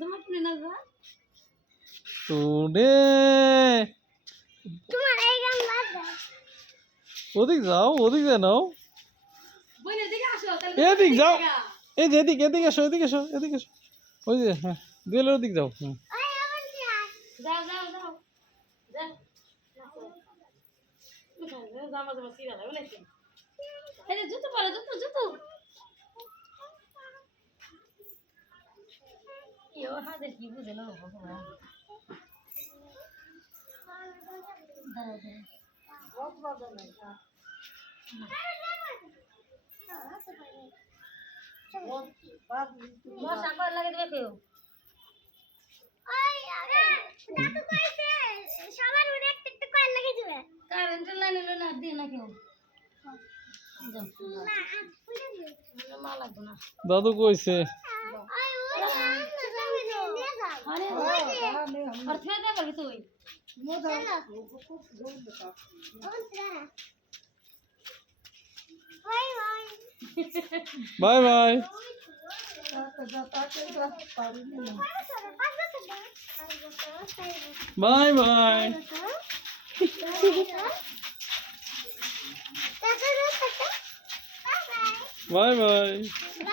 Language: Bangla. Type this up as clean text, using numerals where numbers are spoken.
তোমার কি না গো টুডে তোমার এই গান বাজে ওদিক যাও ওদিক যা নাও বই এদিকে আসো তাহলে এদিক যাও এই যে এদিকে এসো এদিকে এসো এদিকে এসো ওই যে হ্যাঁ দুয়েলের ওদিক যাও ওই আমার কি আস যাও যাও যাও যাও জামা জামা সিরা যাবে নাকি এই যে জুতো পরে জুতো জুতো ইও হাতে কি বুঝে না ভগবান দাঁড়াও মশা কর লাগে দেখো ওই আরে দাদু কইছে সবার উড়ে একটা কয়েল লাগিয়ে দিবে কারেন্টের লাইন এলো না দিয়ে না কেউ যাও না আজ খুলে দিবে মা লাগবে না দাদু কইছে ওই ওই তুমি নিয়ে যাও আরে আর ফের দে করবি তুই bye bye bye bye bye bye